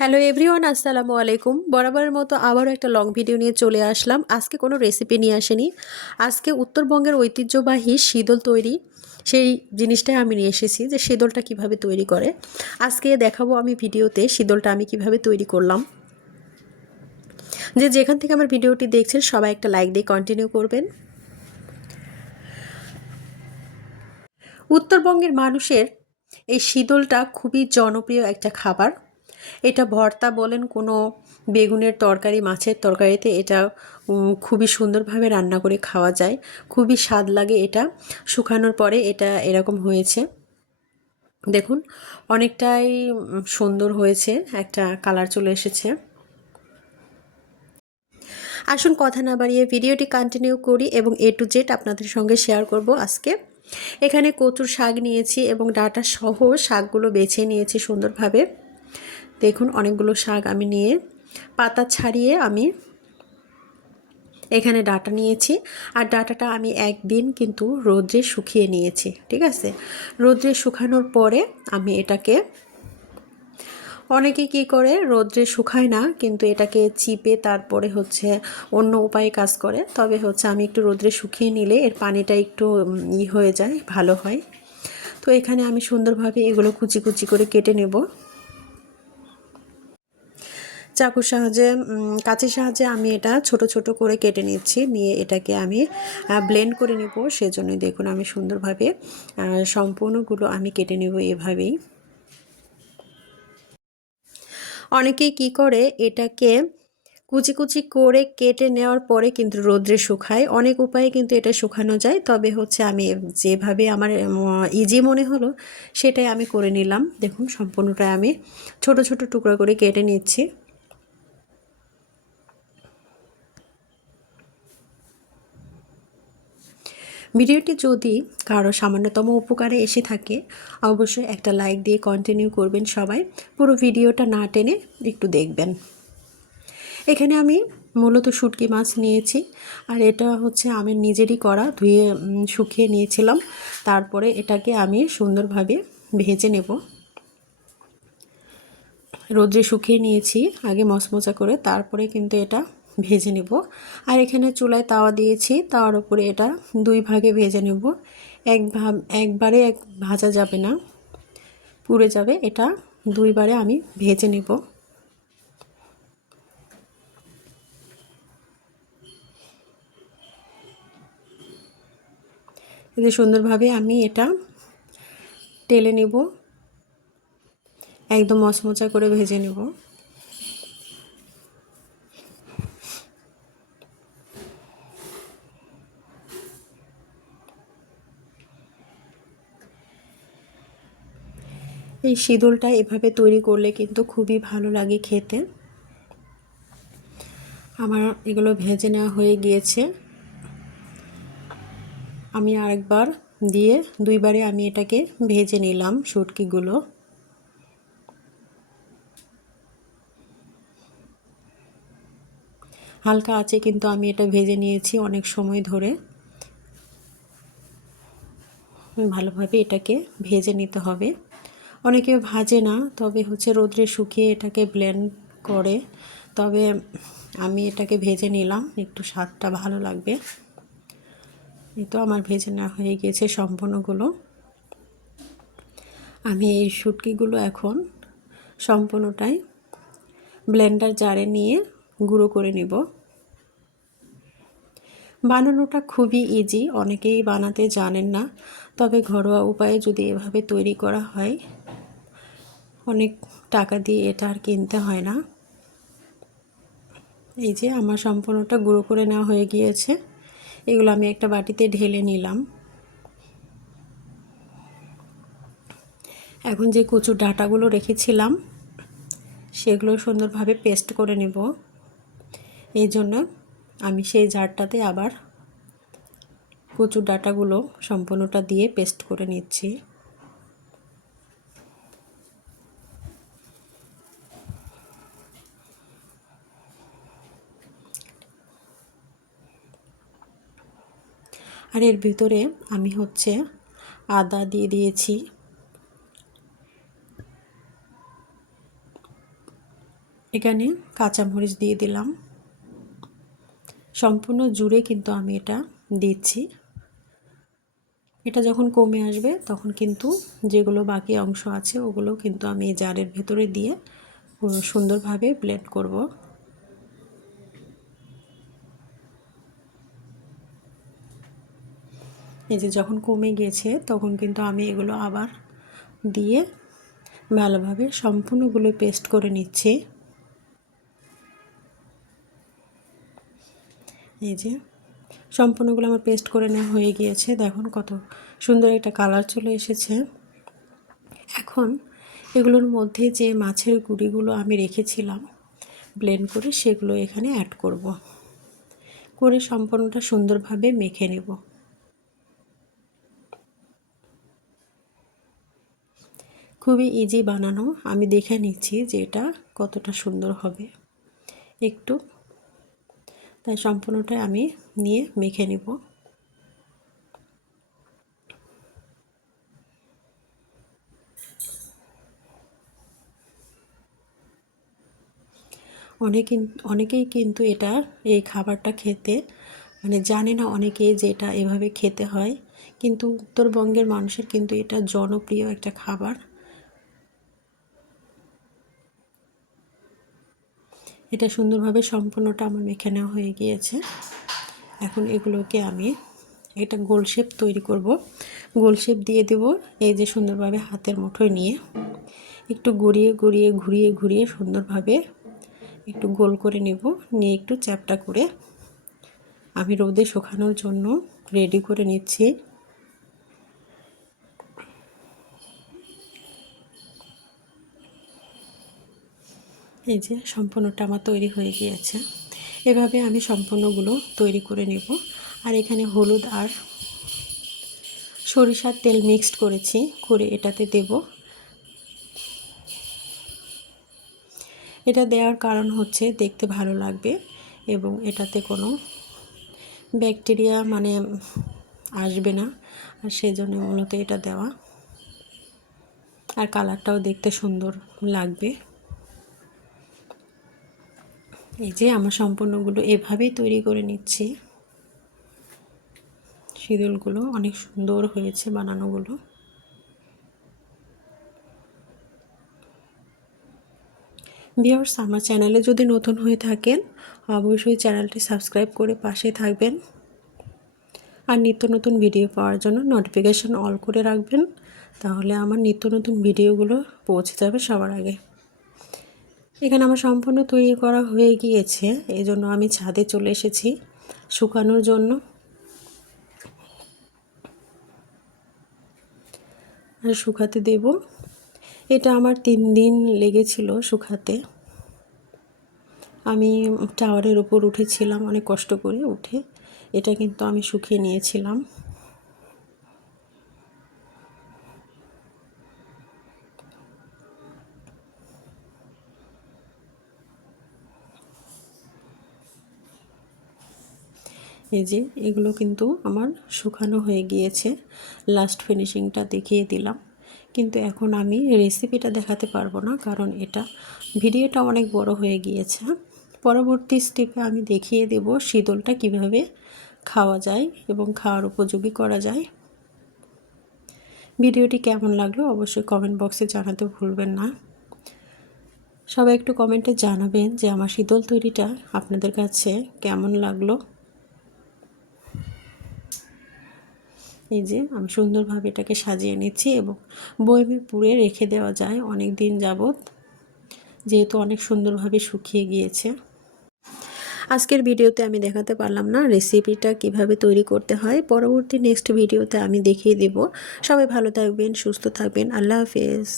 Hello everyone, আসসালামু আলাইকুম। বরাবরের মতো আবারও একটা লং ভিডিও নিয়ে চলে আসলাম। আজকে কোনো রেসিপি নিয়ে আসেনি। আজকে উত্তরবঙ্গের ঐতিহ্যবাহী শীতল তৈরি সেই জিনিসটাই আমি নিয়ে এসেছি, যে শীতলটা কিভাবে তৈরি করে আজকে দেখাবো আমি ভিডিওতে। শীতলটা আমি কিভাবে তৈরি করলাম। যেখান থেকে আমার ভিডিওটি দেখছেন সবাই একটা লাইক দিয়ে কন্টিনিউ করবেন। উত্তরবঙ্গের মানুষের এই শীতলটা খুবই জনপ্রিয় একটা খাবার। এটা ভর্তা বলেন, কোনো বেগুনের তরকারি, মাছের তরকারিতে এটা খুবই সুন্দরভাবে রান্না করে খাওয়া যায়। খুবই স্বাদ লাগে। এটা শুকানোর পরে এটা এরকম হয়েছে, দেখুন অনেকটাই সুন্দর হয়েছে, একটা কালার চলে এসেছে। আসুন কথা না বাড়িয়ে ভিডিওটি কন্টিনিউ করি এবং A to Z আপনাদের সঙ্গে শেয়ার করব আজকে। এখানে কচুর শাক নিয়েছি এবং ডাঁটা সহ শাকগুলো বেছে নিয়েছি সুন্দরভাবে। দেখুন অনেকগুলো শাক আমি নিয়ে পাতা ছাড়িয়ে আমি এখানে ডাঁটা নিয়েছি। আর ডাঁটাটা আমি একদিন কিন্তু রোদ্রে শুকিয়ে নিয়েছি, ঠিক আছে। রোদ্রে শুকানোর পরে আমি এটাকে, অনেকে কি করে রোদ্রে শুকায় না, কিন্তু এটাকে চিপে তারপরে হচ্ছে অন্য উপায়ে কাজ করে। তবে হচ্ছে আমি একটু রোদ্রে শুকিয়ে নিলে এর পানিটা একটু হয়ে যায়, ভালো হয়। তো এখানে আমি সুন্দরভাবে এগুলো কুচি কুচি করে কেটে নেব। চাকুর সাহায্যে, কাঁচির সাহায্যে আমি এটা ছোট ছোট করে কেটে নিচ্ছি। নিয়ে এটাকে আমি ব্লেন্ড করে নেব। সেজন্য দেখুন আমি সুন্দরভাবে সম্পূর্ণগুলো আমি কেটে নেব এভাবেই। অনেকেই কি করে এটাকে কুচি কুচি করে কেটে নেওয়ার পরে কিন্তু রোদ্রে শুকায়। অনেক উপায়ে কিন্তু এটা শুকানো যায়, তবে হচ্ছে আমি যেভাবে আমার ইজি মনে হলো সেটাই আমি করে নিলাম। দেখুন সম্পূর্ণটা আমি ছোট ছোট টুকরো করে কেটে নিচ্ছি। ভিডিওটি যদি কারো সামান্যতম উপকারে এসে থাকে অবশ্যই একটা লাইক দিয়ে কন্টিনিউ করবেন সবাই। পুরো ভিডিওটা না টেনে একটু দেখবেন। এখানে আমি মূলত শুটকি মাছ নিয়েছি, আর এটা হচ্ছে আমি নিজেরই করা, ধুয়ে শুকিয়ে নিয়েছিলাম। তারপরে এটাকে আমি সুন্দরভাবে ভেজে নেব। রোদ্রে শুকিয়ে নিয়েছি আগে মচমচা করে, তারপরে কিন্তু এটা ভেজে নেব। আর এখানে চুলায় তাওয়া দিয়েছি, তাওয়ার উপরে এটা দুই ভাগে ভেজে নেব। একবারে ভাজা যাবে না, পুড়ে যাবে। এটা দুইবারে আমি ভেজে নেব। এতে সুন্দরভাবে আমি এটা টেলে নেব, একদম মচমচা করে ভেজে নেব। এই শীতলটা এভাবে তৈরি করলে কিন্তু খুবই ভালো লাগে খেতে। আমার এগুলো ভেজে নেওয়া হয়ে গিয়েছে। আমি আরেকবার দিয়ে দুইবারে আমি এটাকে ভেজে নিলাম শুটকিগুলো। হালকা আছে কিন্তু আমি এটা ভেজে নিয়েছি অনেক সময় ধরে। ভালোভাবে এটাকে ভেজে নিতে হবে। অনেকে ভাজে না, তবে হচ্ছে রোদ্রে শুকিয়ে এটাকে ব্লেন্ড করে। তবে আমি এটাকে ভেজে নিলাম, একটু স্বাদটা ভালো লাগবে। এই তো আমার ভেজে নেওয়া হয়ে গিয়েছে সম্পূর্ণগুলো। আমি এই শুটকিগুলো এখন সম্পূর্ণটাই ব্লেন্ডার জারে নিয়ে গুঁড়ো করে নেব। বানানোটা খুবই ইজি, অনেকেই বানাতে জানেন না। তবে ঘরোয়া উপায়ে যদি এভাবে তৈরি করা হয়, অনেক টাকা দিয়ে এটা আর কিনতে হয় না। এই যে আমার সম্পূর্ণটা গুঁড়ো করে নেওয়া হয়ে গিয়েছে। এগুলো আমি একটা বাটিতে ঢেলে নিলাম। এখন যে কচুর ডাঁটাগুলো রেখেছিলাম সেগুলো সুন্দরভাবে পেস্ট করে নেব। এই জন্য আমি সেই জারটাতে আবার কচুর ডাঁটাগুলো সম্পূর্ণটা দিয়ে পেস্ট করে নিচ্ছি। আর এর ভিতরে আমি হচ্ছে আদা দিয়ে দিয়েছি, এখানে কাঁচামরিচ দিয়ে দিলাম, সম্পূর্ণ জুড়ে কিন্তু আমি এটা দিচ্ছি। এটা যখন কমে আসবে তখন কিন্তু যেগুলো বাকি অংশ আছে ওগুলো কিন্তু আমি জারের ভেতরে দিয়ে সুন্দরভাবে ব্লেন্ড করব। এই যে যখন কমে গেছে তখন কিন্তু আমি এগুলো আবার দিয়ে ভালোভাবে সম্পূর্ণগুলো পেস্ট করে নিচ্ছি। এই যে সম্পূর্ণগুলো আমার পেস্ট করে নেওয়া হয়ে গিয়েছে, দেখুন কত সুন্দর একটা কালার চলে এসেছে। এখন এগুলোর মধ্যে যে মাছের গুঁড়িগুলো আমি রেখেছিলাম ব্লেন্ড করে সেগুলো এখানে অ্যাড করব, করে সম্পূর্ণটা সুন্দরভাবে মেখে নেব। খুবই ইজি বানানো, আমি দেখে নিচ্ছি যে এটা কতটা সুন্দর হবে একটু, তাই সম্পূর্ণটা আমি নিয়ে মেখে নেব। অনেকেই কিন্তু এই খাবারটা খেতে জানে না, অনেকেই যে এটা এভাবে খেতে হয়, কিন্তু উত্তরবঙ্গের মানুষের কিন্তু এটা জনপ্রিয় একটা খাবার। এটা সুন্দরভাবে সম্পূর্ণটা আমার মেখে নেওয়া হয়ে গিয়েছে। এখন এগুলোকে আমি এটা গোল শেপ তৈরি করব, গোল শেপ দিয়ে দেব। এই যে সুন্দরভাবে হাতের মুঠোয় নিয়ে একটু ঘুরিয়ে সুন্দরভাবে একটু গোল করে নেব, নিয়ে একটু চ্যাপটা করে আমি রোদে শুকানোর জন্য রেডি করে নিচ্ছি। এই যে সম্পূর্ণটা আমার তৈরি হয়ে গিয়েছে, এভাবে আমি সম্পূর্ণগুলো তৈরি করে নেব। আর এখানে হলুদ আর সরিষার তেল মিক্সড করেছি, করে এটাতে দেব। এটা দেওয়ার কারণ হচ্ছে দেখতে ভালো লাগবে এবং এটাতে কোনো ব্যাকটেরিয়া আসবে না, আর সেজন্য মূলত এটা দেওয়া, আর কালারটাও দেখতে সুন্দর লাগবে। এই যে আমার সম্পূর্ণগুলো এভাবেই তৈরি করে নিচ্ছি। শীতলগুলো অনেক সুন্দর হয়েছে বানানোগুলো। ভিউয়ার্স, আমার চ্যানেলে যদি নতুন হয়ে থাকেন অবশ্যই চ্যানেলটি সাবস্ক্রাইব করে পাশে থাকবেন, আর নিত্য নতুন ভিডিও পাওয়ার জন্য নোটিফিকেশন অল করে রাখবেন, তাহলে আমার নিত্য নতুন ভিডিওগুলো পৌঁছে যাবে সবার আগে। এখানে আমার সম্পূর্ণ তৈরি করা হয়ে গিয়েছে, এই জন্য আমি ছাদে চলে এসেছি শুকানোর জন্য। আর শুকাতে দেব, এটা আমার 3 দিন লেগেছিল শুকাতে। আমি টাওয়ারের উপর উঠেছিলাম, অনেক কষ্ট করে উঠে এটা কিন্তু আমি শুকিয়ে নিয়েছিলাম। এই যে এগুলো কিন্তু আমার শুকানো হয়ে গিয়েছে, লাস্ট ফিনিশিংটা দেখিয়ে দিলাম। কিন্তু এখন আমি রেসিপিটা দেখাতে পারবো না, কারণ এটা ভিডিওটা অনেক বড় হয়ে গিয়েছে। পরবর্তী স্টেপে আমি দেখিয়ে দেব শীতলটা কিভাবে খাওয়া যায় এবং খাওয়ার উপযোগী করা যায়। ভিডিওটি কেমন লাগলো অবশ্যই কমেন্ট বক্সে জানাতে ভুলবেন না। সবাই একটু কমেন্টে জানাবেন যে আমার শীতল তৈরিটা আপনাদের কাছে কেমন লাগলো। এই যে আমি সুন্দরভাবে এটাকে সাজিয়ে নিচ্ছি এবং বয়মে পুড়ে রেখে দেওয়া যায় অনেক দিন যাবত, যেহেতু অনেক সুন্দরভাবে শুকিয়ে গিয়েছে। আজকের ভিডিওতে আমি দেখাতে পারলাম না রেসিপিটা কিভাবে তৈরি করতে হয়, পরবর্তী নেক্সট ভিডিওতে আমি দেখিয়ে দেব। সবাই ভালো থাকবেন, সুস্থ থাকবেন, আল্লাহ হাফেজ।